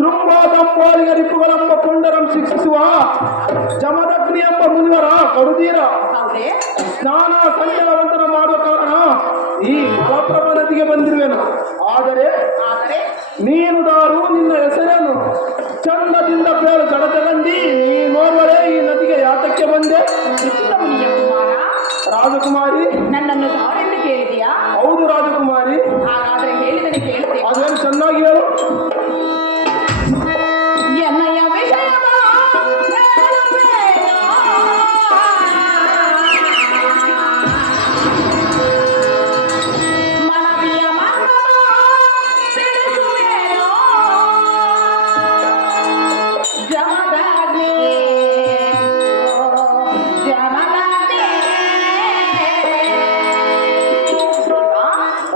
ಶೃಂಭೋದಂಬೋಳಿಗ ರಿಪುಗಳೆಂಬ ಪುಂಡರಂ ಶಿಕ್ಷಿಸುವ ಜಮದಗ್ನಿ ಎಂಬ ಮುನಿವರ ಕಡುದೀರ ಸ್ನಾನ ಸಂಚಲವಂತನ ಮಾಡುವ ಕಾರಣ ಈ ಮಲಪ್ರಭಾ ನದಿಗೆ ಬಂದಿರುವೆನು. ಆದರೆ ನೀನು ದಾರು ನಿನ್ನ ಹೆಸರೇನು? ಚಂದದಿಂದ ಬೇರು ಜಡಜಗಂದಿ ನೀ ನೋಡುವರೆ ಈ ನದಿಗೆ ಯಾತಕ್ಕೆ ಬಂದೆ? ರಾಜಕುಮಾರಿ, ನನ್ನನ್ನು ದಾರೆಂದು ಕೇಳಿದೆಯಾ? ಹೌದು ರಾಜಕುಮಾರಿ. ಹಾಗಾದ್ರೆ ಹೇಳಿದರೆ ಕೇಳ್ತೇನೆ. ಅದೇನು ಚೆನ್ನಾಗಿ ಹೇಳು. ಎನ್ನಯ ವಿಷಯ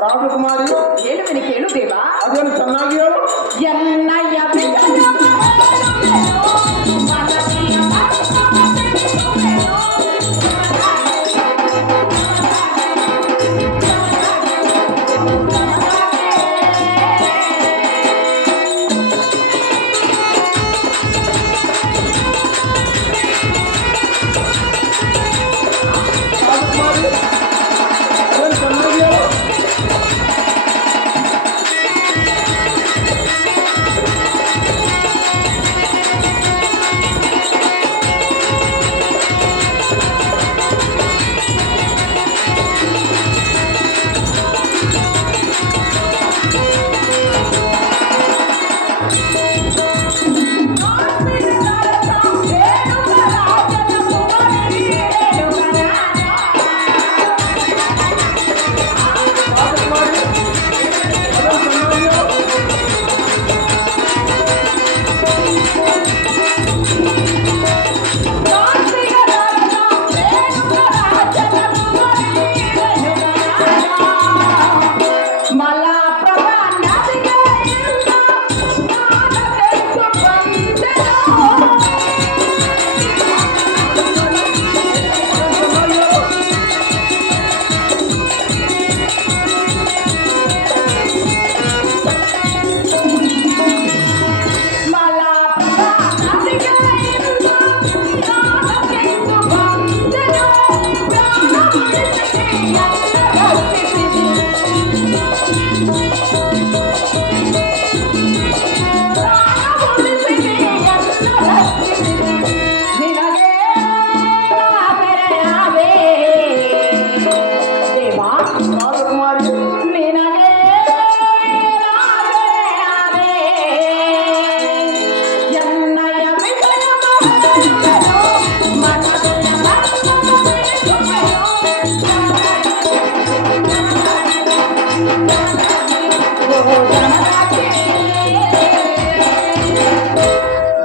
ರಾಜಕುಮಾರಿ, ಹೇಳುವೆನು ಕೇಳು ದೇವಾ. ಅದೇನು ಚೆನ್ನಾಗಿ ಹೇಳು. ಎನ್ನಯ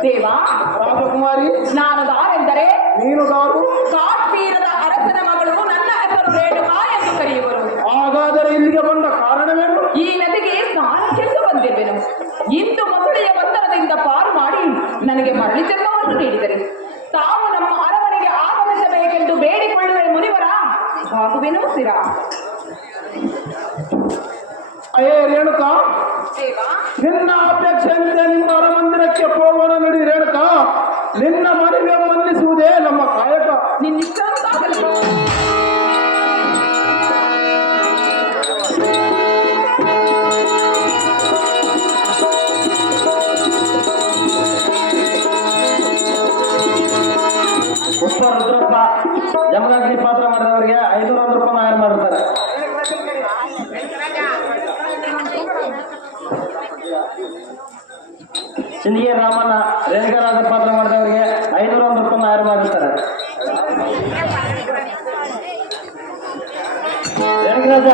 ದೇವಾ. ರಾಜಕುಮಾರಿ, ನಾನು ದಾರೆಂದರೆ ನೀನು ದಾರು. ಕಾಶ್ಮೀರದ ಅರಸನ ಮಗಳು ನನ್ನ ಹೆಸರು ರೇಣುಕಾ ಎಂದು ಕರೆಯುವರು. ಹಾಗಾದರೆ ಇಲ್ಲಿಗೆ ಬಂದ ಕಾರಣವೇನು? ಈ ನದಿಗೆ ಸ್ನಾನಕ್ಕೆಂದು ಬಂದಿರುವೆನು. ಇಂದು ಮಸುಳೆಯ ಬಂಧನದಿಂದ ಪಾರು ಮಾಡಿ ನನಗೆ ಮರಳಿ ಜನ್ಮವನ್ನು ನೀಡಿದರು. ತಾವು ನಮ್ಮ ಅರಮನೆಗೆ ಆಗಮಿಸಬೇಕೆಂದು ಬೇಡಿಕೊಳ್ಳುವ ಮುನಿವರ ಆಗುವೆನು ಸ್ಥಿರ. ಅಯ್ಯೇ ರೇಣುಕಾ, ನಿನ್ನ ಅಪೇಕ್ಷೆಯಂತೆ ನಿಮ್ಮ ಅರಮಂದಿರಕ್ಕೆ ಹೋಗೋಣ ನಡಿ ರೇಣುಕಾ. ನಿನ್ನ ಮನವಿಯ ಮನ್ನಿಸುವುದೇ ನಮ್ಮ ಕಾಯಕ. ನಿನ್ನಿಷ್ಟಾಗಲಿ. ಪುಷ್ಪ ರುದ್ರಪ್ಪ ಜಮದಗ್ನಿ ಪಾತ್ರ ಮಾಡಿದವರಿಗೆ 500 ರೂಪಾಯಿ ಆಯ್ಕೆ ಮಾಡಿರ್ತಾರೆ. ಸಿಂದಗಿ ರಾಮಣ್ಣ ರೇಣುಕರಾಜ ಪಾತ್ರ ಮಾಡಿದವರಿಗೆ 501 ರೂಪಾಯಿ ಆಯ್ಕೆ ಮಾಡಿರ್ತಾರೆ. ರೇಣುಕರಾಜ,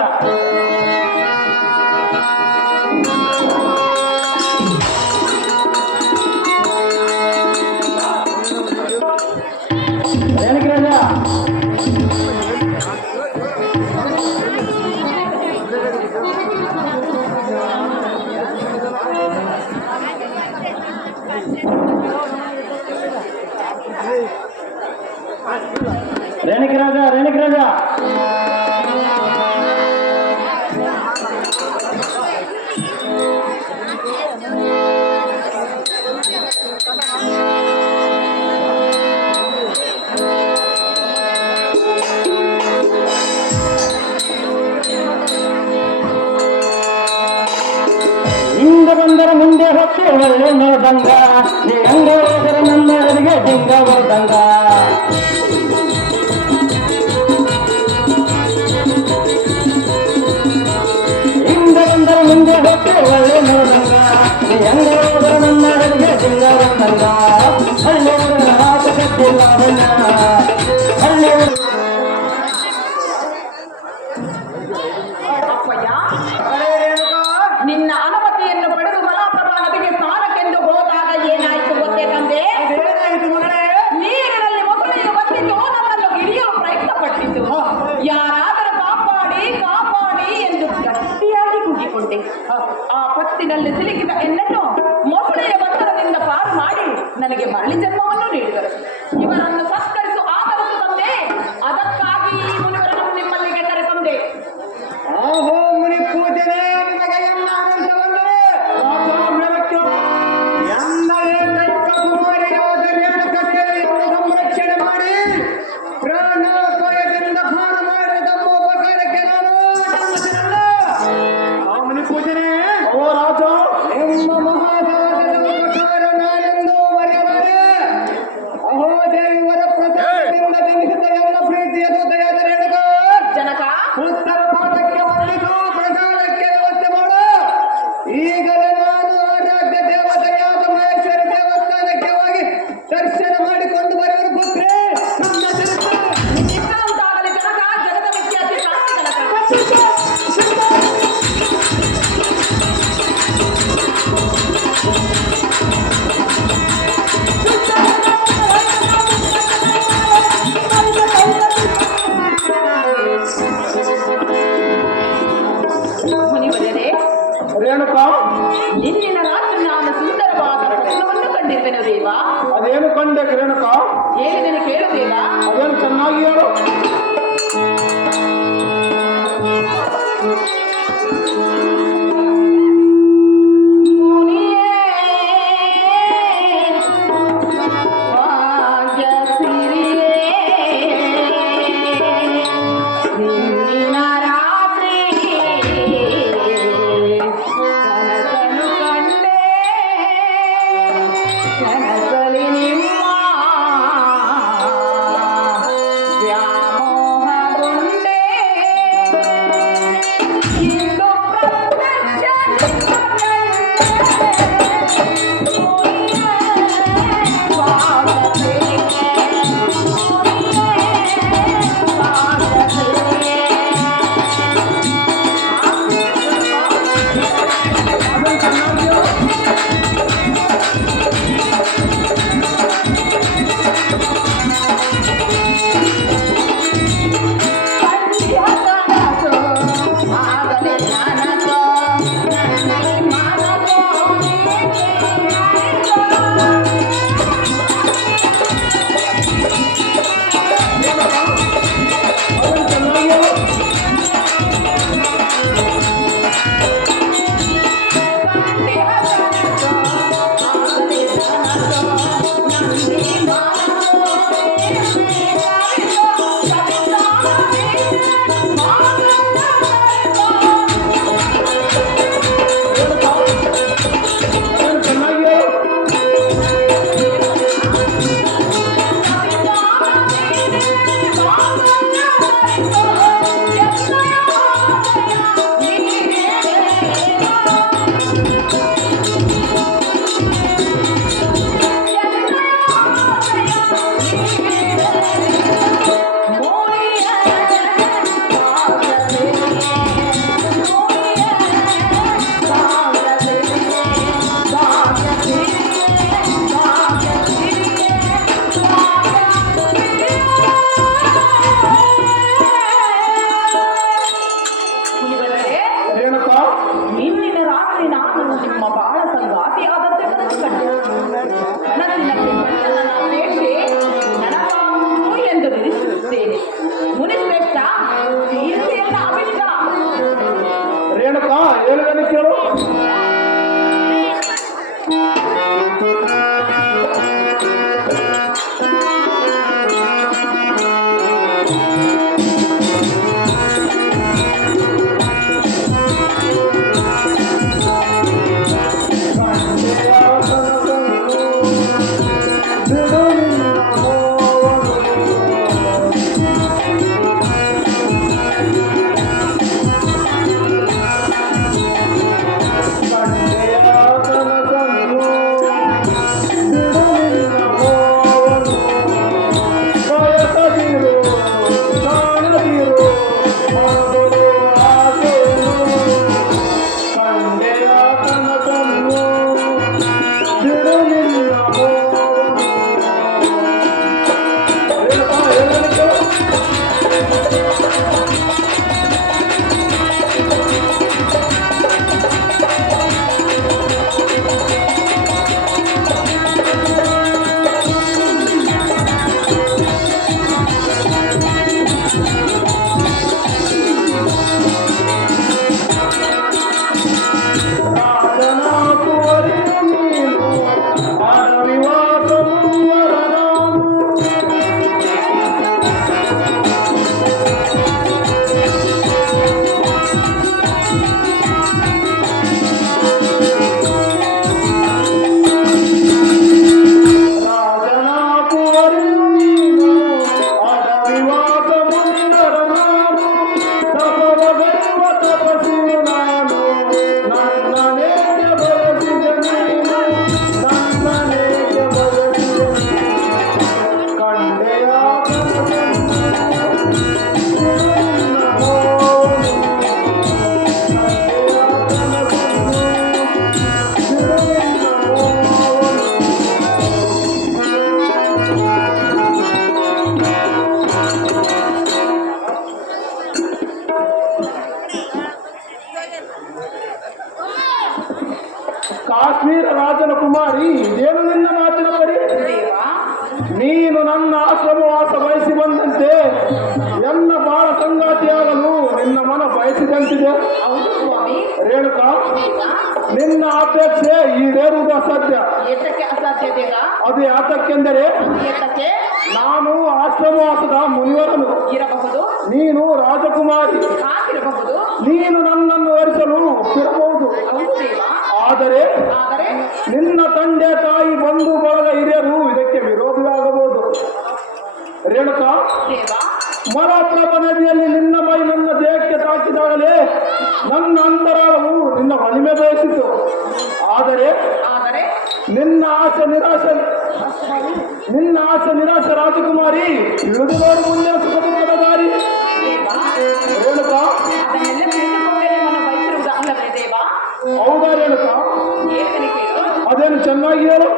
ರೇಣುಕರಾಜ ರೇಣುಕರಾಜ ನೋದಂಗ ನೀ ಹಂಗ ಹೋದರೆ ನನ್ನ ಎದುರಿಗೆ ಡಿಂಗ ಹೊರದಂಗ ಹಿಂದೆ ಬಂದರೆ ಮುಂದೆ ಹೋಗ್ತೆ ಒಳ್ಳೆ ನೋದಂಗ ನೀ ಹಂಗ ಹೋದರೆ ನನ್ನ ಎದುರಿಗೆ ಡಿಂಗ ಹೊರದಂಗ ಹಳ್ಳಿ ಹುಡುಗನ ಆಟ ಕಟ್ಟಿಲ್ಲ ಹಳ್ಳಿ ಅಪ್ಪಯ್ಯ ನಿನ್ನ ಅನುಮತಿಯನ್ನು ಪಡೆದು ಮಲಾಪ್ರಭಾ ನದಿಗೆ ಸ್ನಾನಕ್ಕೆಂದು ಹೋದಾಗ ಏನಾಯ್ತು ಗೊತ್ತೇ ತಂದೆ? ನೀರಿನಲ್ಲಿ ಮೊಸಳೆಯು ಬಂದಿದ್ದು ನನ್ನನ್ನು ಹಿಡಿಯಲು ಪ್ರಯತ್ನ ಪಟ್ಟಿತು. ಯಾರಾದರೂ ಕಾಪಾಡಿ ಕಾಪಾಡಿ ಎಂದು ಗಟ್ಟಿಯಾಗಿ ಕೂಗಿಕೊಂಡೆ. ಆ ಪತ್ತಿನಲ್ಲಿ ಸಿಲುಕಿದ ಎನ್ನನ್ನು ಮೊಸಳೆಯ ಬಂಧನದಿಂದ ಪಾರು ಮಾಡಿ ನನಗೆ ಮರಳಿ ಜನ್ಮವನ್ನು ನೀಡಿದರು. ಇವರನ್ನು ಸತ್ಕರಿಸು ಆಧರಿಸು ತಂದೆ. ಅದಕ್ಕಾಗಿ ಈ ಮುನಿವರನ್ನು ನಿಮ್ಮಲ್ಲಿಗೆ ಕರೆತಂದೆ. ಓಹೋ ಮುನಿ ಪೂಜನೆ ನಿಮಗೆ ಎಲ್ಲ ಆನಂದವಲ್ಲವೇ ಎಂದರೆ ದೈವ ಕುಮಾರಿಯಾದ ರೇಣುಕ ದೇವಿಯನ್ನು ಸಂರಕ್ಷಣೆ ಮಾಡಿ ಪ್ರಾಣಾಪಾಯದಿಂದ ಪಾರು ಮಾಡಿ ತಮ್ಮ ಉಪಕಾರಕ್ಕೆ ನಾನು ನಮ್ಮಸರಲ್ಲ ಮುನಿ ಪೂಜನೆ ಓ ರಾಜ, ನಿಮ್ಮ ಮಹಾದಾನದ ಉಪಕಾರ ನಾನೆಂದು ಮರೆಯಲಾರೆ. ಅಹೋ ದೇವರ ಪ್ರಸಾದದಿಂದ ಜನಿಸಿದ ಎಲ್ಲ ಪ್ರೀತಿಯ ದೂತೆಯಾದ ರೇಣುಕ ಜನಕ ಉತ್ತರ ಭಾಗಕ್ಕೆ ಬಂದಿದ್ದು ಪ್ರಸಾದಕ್ಕೆ ವ್ಯವಸ್ಥೆ ಮಾಡು. ಈಗಲೇ ನಾನು ಆರಾಧ್ಯ ದೇವತೆಯಾದ ಮಹೇಶ್ವರಿ ದೇವಸ್ಥಾನಕ್ಕೆ ಹೋಗಿ ದರ್ಶನ ಮಾಡಿಕೊಂಡು ಬರುವರು ಪುತ್ರಿ. ನಮ್ಮ ಜನಕ ನಿನ್ನಂತಾಗಲಿ ಜನಕ ಜಗದ ವಿಖ್ಯಾತಿ ಕಾಣಿಸಲಕ. ಮುನಿವರರೇ, ರೇಣುಕ, ಇಂದಿನ ರಾತ್ರಿ ನಾನು ಸುಂದರವಾದ ಸ್ವಪ್ನವನ್ನು ಕಂಡಿರುವೆನು ದೇವ. ಅದೇನು ಕಂಡೆ ರೇಣುಕ? ಹೇಳಿದನು ಕೇಳು ದೇವ. ಅದೇನು ಚೆನ್ನಾಗಿ ಹೇಳು. ಮುನಿಯೇ ಭಾಗ್ಯಸಿರಿಯೇ, ನಿನ್ನಿನ ರಾತ್ರಿ ಕನಸನು ಕಂಡೆ. ಕನಸಲಿ ನಿಮ್ಮ ವ್ಯಾಮೋಹಗೊಂಡೆ. ಇಂದು ಇದೇನು ನಿನ್ನ ಮಾತಿನ ಪರಿ? ದೇವ ನೀನು ನನ್ನ ಆಶ್ರಮವಾಸ ಬಯಸಿ ಬಂದಂತೆ ಎನ್ನ ಬಾಳ ಸಂಗಾತಿಯಾಗಲು ನಿನ್ನ ಮನ ಬಯಸಿದಂತಿದೆ. ಹೌದು ಸ್ವಾಮಿ. ರೇಣುಕಾ, ದೇವ ನಿನ್ನ ಅಪೇಕ್ಷೆ ಈಡೇರುವುದು ಅಸಾಧ್ಯ. ಏತಕ್ಕೆ ಅಸಾಧ್ಯ ದೇವ? ಅದು ಯಾತಕ್ಕೆಂದರೆ ಏತಕ್ಕೆ? ನಾನು ಆಶ್ರಮವಾಸದ ಮುನಿವರನು, ಇರಬಹುದು. ನೀನು ರಾಜಕುಮಾರಿ. ಹಾಗಿರಬಹುದು. ನೀನು ನನ್ನನ್ನು ವರಿಸಲು ಒಪ್ಪಿರಬಹುದು. ಹೌದು ದೇವ. ಆದರೆ ಆದರೆ ನಿನ್ನ ತಂದೆ ತಾಯಿ ಬಂಧು ಬಳಗ ಹಿರಿಯರು ಇದಕ್ಕೆ ವಿರೋಧವಾಗಬಹುದು. ರೇಣುಕಾ, ದೇವ ಮಲಪ್ರಭ ನದಿಯಲ್ಲಿ ನಿನ್ನ ಮೈ ನನ್ನ ದೇಹಕ್ಕೆ ತಾಕಿದಾಗಲೇ ನನ್ನ ಅಂತರಾಳವು ನಿನ್ನ ಮಹಿಮೆ ಬಯಸಿತು. ಆದರೆ ಆದರೆ ನಿನ್ನ ಆಸೆ ನಿರಾಸೆ ರಾಜಕುಮಾರಿ, ಇಳಿದು ನೋಡು ಮುಂದಿನ ಸುಖದ ದಾರಿ. ದೇವ ರೇಣುಕಾ, ಅದನ್ನೆಲ್ಲ ತಿಳಿದುಕೊಂಡೇ ನಿಮ್ಮನ್ನು ಬಯಸಿರುವುದು ಅಲ್ಲವೇ ದೇವ? ಹೌದಾ ರೇಣುಕಾ? ಏತನೆ ಕೇಳು. ಅದೇನು ಚೆನ್ನಾಗಿ ಹೇಳು.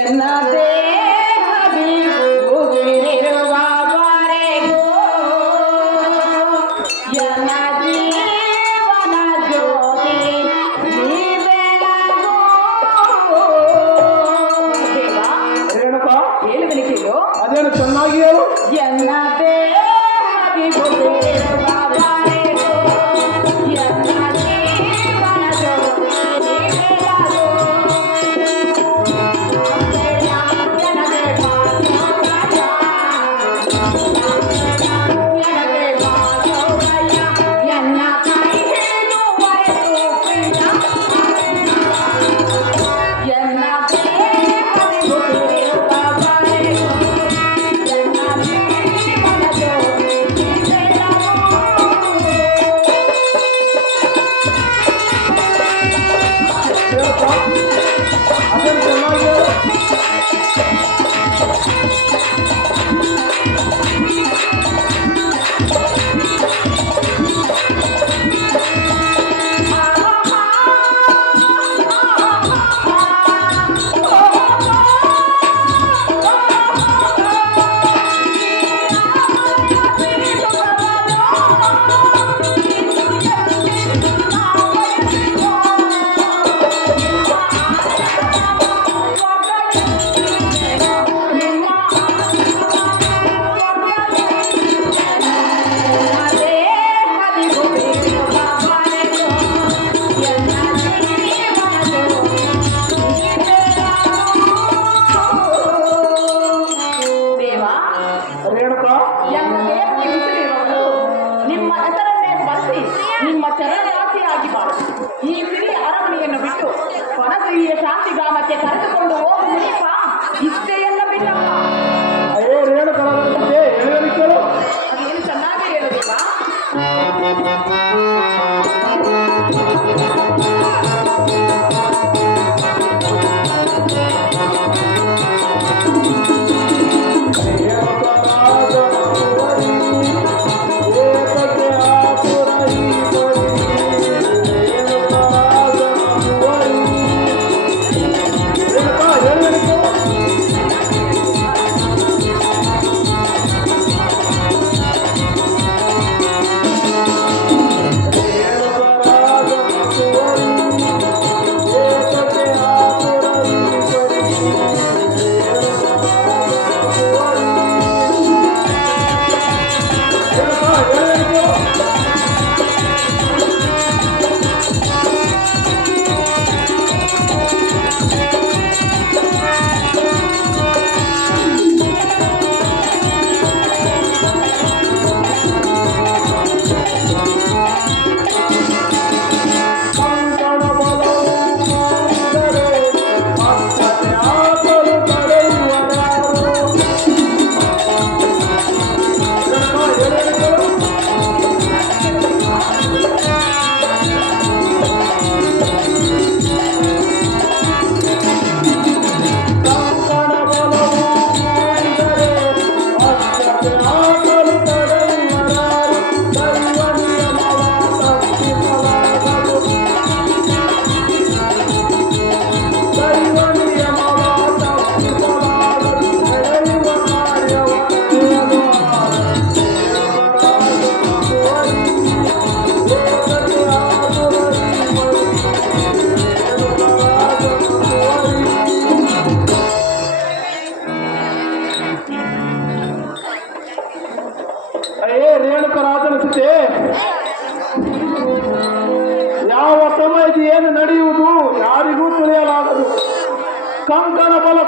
ಎನ್ನ ದೇಹದಿ ಉಗುರಿರುವವರೆಗೂ ಎನ್ನ ಜೀವನ ಜ್ಯೋತಿ ನೀ ಬೆಳಗು. ದೇವ ರೇಣುಕಾ, ಹೇಳುವನೆ ಕೇಳು. ಅದೇನು ಚೆನ್ನಾಗಿ ಹೇಳು. ಎನ್ನ ದೇಹದಿ ಉಗುರಿರುವವರೆಗೂ ಎನ್ನ ಜೀವನ ಜ್ಯೋತಿ ನೀ ಬೆಳಗು. ರೇಣುಕಾ, ಅದೇನು ಚೆನ್ನಾಗಿ ಹೇಳು. ದೇವ ರೇಣುಕಾ, ಎನ್ನ ದೇಹಕ್ಕೆ ಉಸಿರಿರುವವರು ನಿಮ್ಮ ಹೆಸರನ್ನೇ ಸ್ಮರಿಸಿ ನಿಮ್ಮ ಚರಣದಾಸಿಯಾಗಿ ಬಾಳು. ಈ ಸಿರಿಯ ಅರಮನೆಯನ್ನು ಬಿಟ್ಟು ಕೊನಸಿರಿಯ ಶಾಂತಿಧಾಮಕ್ಕೆ ಕರೆದುಕೊಂಡು ಹೋಗು ಮುನಿಪ. ಇಷ್ಟೇ ಎಲ್ಲ ಬಿಟ್ಟಪ್ಪ. ಅಯ್ಯೇ ರೇಣುಕಾ, ಹೇಳುವನು ಕೇಳು. ಅದೇನು ಚೆನ್ನಾಗಿ ಹೇಳುದಿಲ್ಲ. ರೇಣುಕಾ,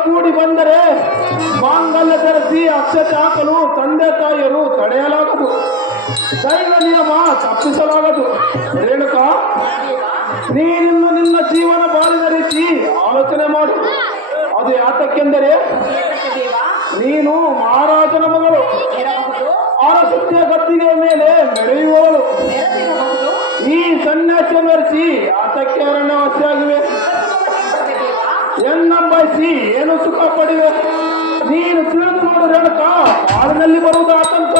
ಕೂಡಿ ಬಂದರೆ ಮಾಂಗಲ್ಯ ಧರಿಸಿ ಅಕ್ಷತೆ ಹಾಕಲು ತಂದೆ ತಾಯಿಯರು ತಡೆಯಲಾಗದು, ದೈವ ನಿಯಮ ತಪ್ಪಿಸಲಾಗದು. ರೇಣುಕಾ, ನೀನಿನ್ನು ನಿನ್ನ ಜೀವನ ಬಾಳಿನ ರೀತಿ ಆಲೋಚನೆ ಮಾಡು. ಅದು ಯಾತಕ್ಕೆಂದರೆ ನೀನು ಮಹಾರಾಜನ ಮಗಳು, ಅರಸತ್ಯ ಗದ್ದಿಗೆ ಮೇಲೆ ಮೆರೆಯುವವಳು. ಈ ಸನ್ಯಾಸಿ ಮೆರೆಸಿ ಆತಕ್ಕೆ ಅರಣ್ಯವಾಸಿಯಾಗಿವೆ, ಎನ್ನಂಬಯಸಿ ಏನು ಸುಖ ಪಡಿವೆ. ನೀನು ತಿಳಿದು ನೋಡು ರೇಣುಕಾ, ಬಾಳಿನಲ್ಲಿ ಬರುವುದು ಆತಂಕ.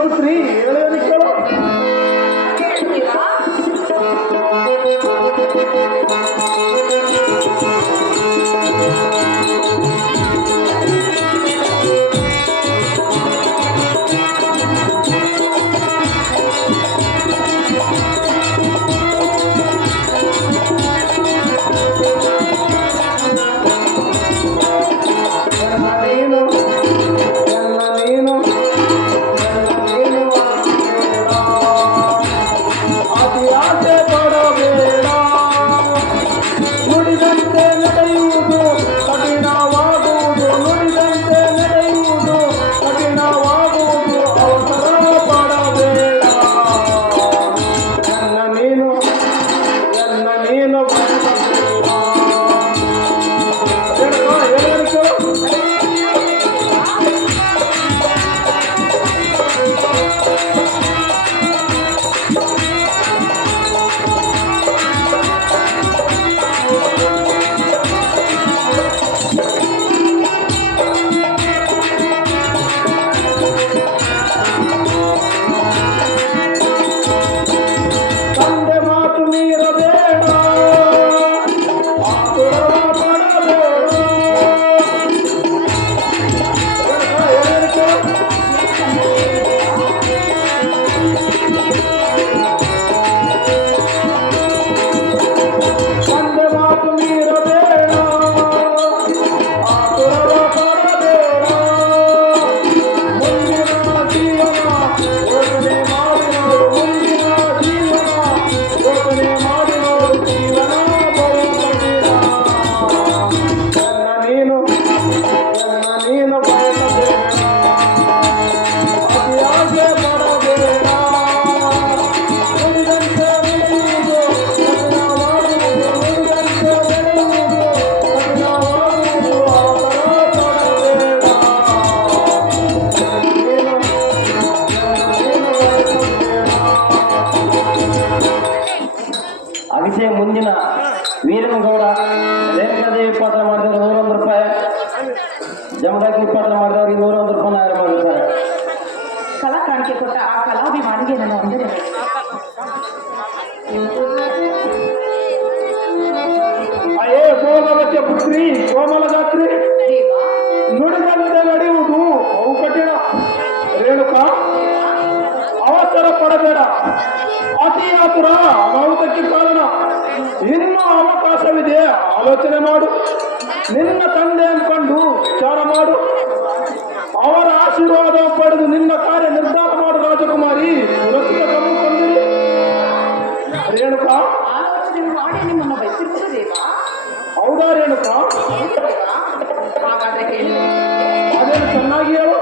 ಪುತ್ರಿ ಹೇಳೋದು ಕೇಳು. ಮುಂದಿನ ವೀರನಗೌಡ ರೇಣುಕಾದೇವಿ ಪಾತ್ರ ಮಾಡಿದವರು 101 ರೂಪಾಯಿ, ಜಮದಗ್ನಿ ಪಾತ್ರ ಮಾಡಿದವರು 201 ರೂಪಾಯಿ ನ್ಯಾಯ ಮಾಡಿರ್ತಾರೆ. ಕಲಾ ಕಾಣಿಕೆ ಕೊಟ್ಟ ಆ ಕಲಾಭಿಮಾನಿಗೆ ನಾನು ವಂದನೆ. ಅಯ್ಯೇ ಭೋಗವತಿಯ ಪುತ್ರಿ ಕೋಮಲಗಾತ್ರಿ, ನುಡಿದಂತೆ ನಡೆಯುವುದು ಬಹು ಕಠಿಣ. ರೇಣುಕಾ, ಅವಸರ ಪಡಬೇಡ. ಅತಿ ಆತುರ ಅನಾಹುತಕ್ಕೆ ಕಾರಣ. ಇನ್ನೂ ಅವಕಾಶವಿದೆ, ಆಲೋಚನೆ ಮಾಡು. ನಿನ್ನ ತಂದೆ ಅನ್ಕೊಂಡು ವಿಚಾರ ಮಾಡು. ಅವರ ಆಶೀರ್ವಾದ ಪಡೆದು ನಿನ್ನ ಕಾರ್ಯ ನಿರ್ಧಾರ ಮಾಡು ರಾಜಕುಮಾರಿ. ಸುರಕ್ಷಿತ ಕ್ರಮ ತಂದಿರಿ. ರೇಣುಕಾ, ಆಲೋಚನೆ ಮಾಡಿ ನಿಮ್ಮನ್ನು ಬಯಸಿರುವುದು ದೇವ. ಹೌದಾ ರೇಣುಕಾ? ಹಾಗಾದ್ರೆ ಕೇಳಿ, ಅದೇನು ಚೆನ್ನಾಗಿ ಹೇಳು.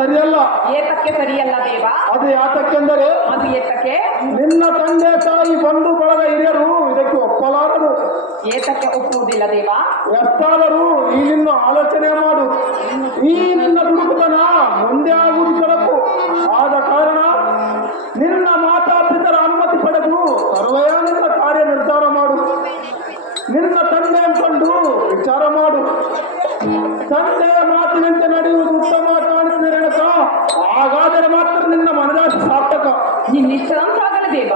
ಸರಿಯಲ್ಲ. ಏತಕ್ಕೆ ಸರಿಯಲ್ಲ ದೇವ? ಅದು ಯಾತಕ್ಕೆಂದರೆ ಅದು ಏತಕ್ಕೆ? ನಿನ್ನ ತಂದೆ ತಾಯಿ ಬಂಧು ಬಳಗ ಹಿರಿಯರು ಇದಕ್ಕೆ ಒಪ್ಪಲಾರರು. ಏತಕ್ಕೆ ಒಪ್ಪುವುದಿಲ್ಲ ದೇವ? ಎಷ್ಟಾದರೂ ಈ ನಿನ್ನ ಆಲೋಚನೆ ಮಾಡು. ಈ ನಿನ್ನ ದುಡುಕುತನ ಮುಂದೆ ಆಗುವುದು ಕೆಳಕು. ಆದ ಕಾರಣ ನಿನ್ನ ಮಾತಾಪಿತರ ಅನುಮತಿ ಪಡೆದು ಸರ್ವಯ ನಿನ್ನ ಕಾರ್ಯ ನಿರ್ಧಾರ ಮಾಡು. ನಿನ್ನ ತಂದೆ ಕಂಡು ವಿಚಾರ ಮಾಡು. ತಂದೆಯ ಮಾತಿನಂತೆ ನಡೆಯುವುದು ಉತ್ತಮ ಕಾಣಿಸಿದ ರೇಣುಕ. ಹಾಗಾದರೆ ಮಾತ್ರ ನಿನ್ನ ಮನದಾಶೆ ಸಾರ್ಥಕ. ನಿನ್ನಿಷ್ಟಂತಾಗಲಿ ದೇವ.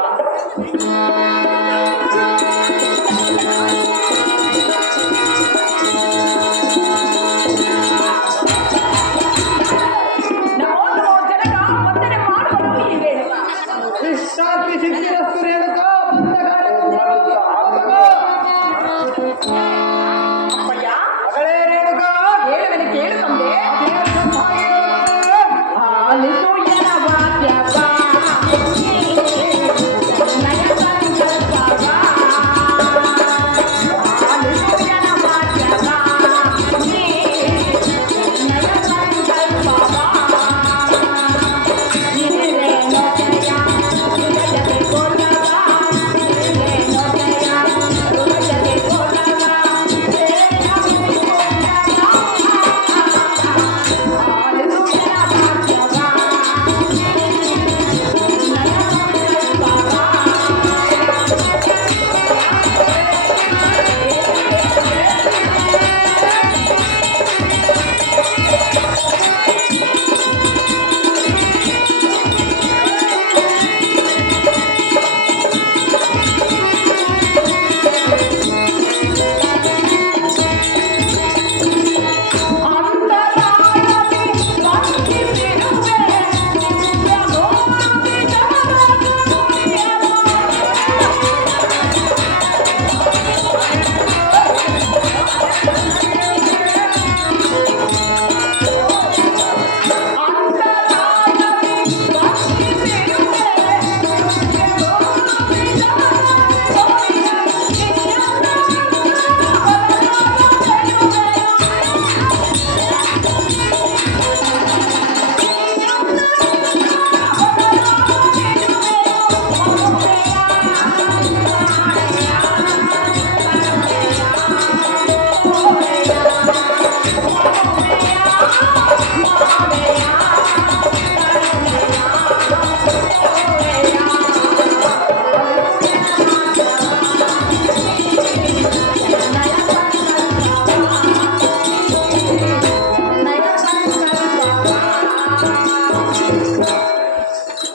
ನಮೋ ನಮೋ ಜನಕ, ವಂದನೆ ಮಾಡುವುದು ಈ ರೇಣುಕ. ಶಾಂತಿ ಸಿದ್ಧಿರಸ್ತು ರೇಣುಕ. ಬಂದ ಕಾರ್ಯವನ್ನು ಅಪ್ಪಯ್ಯ, ಮಗಳೇ ರೇಣುಕ, ಹೇಳುವೆನು ಕೇಳು ತಂದೆ. ಆಲಿಸು ಎನ ವಾಕ್ಯವ, ನಯ ಸಂಕಲ್ಪವ. ಆಲಿಸು ಎನ ವಾಕ್ಯವ, ನಯ ಸಂಕಲ್ಪವ. ನೀರೇನೋ ಜಯ ಹೃದಯದೆ ಕೊಲ್ಲವ, ನೀರೇನೋ ಜಯ ಹೃದಯದೆ ಕೊಲ್ಲವ.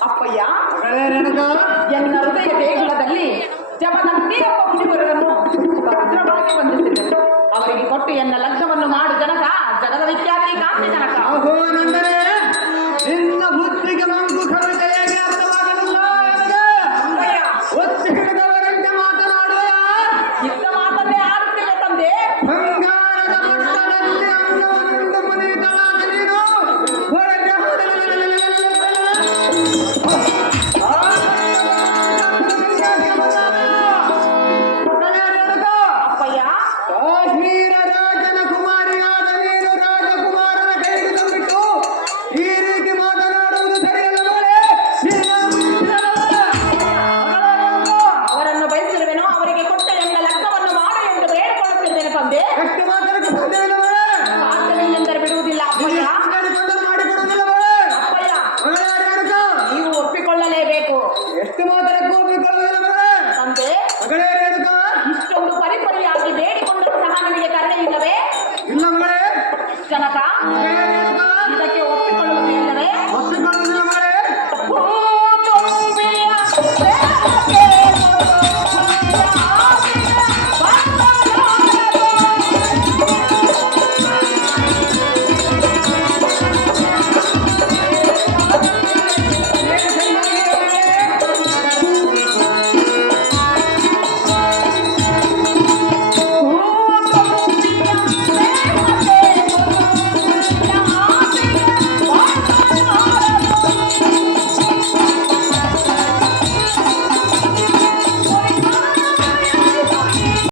ಅಪ್ಪಯ್ಯ, ಮಗಳೇ ರೇಣುಕ, ಎನ್ನ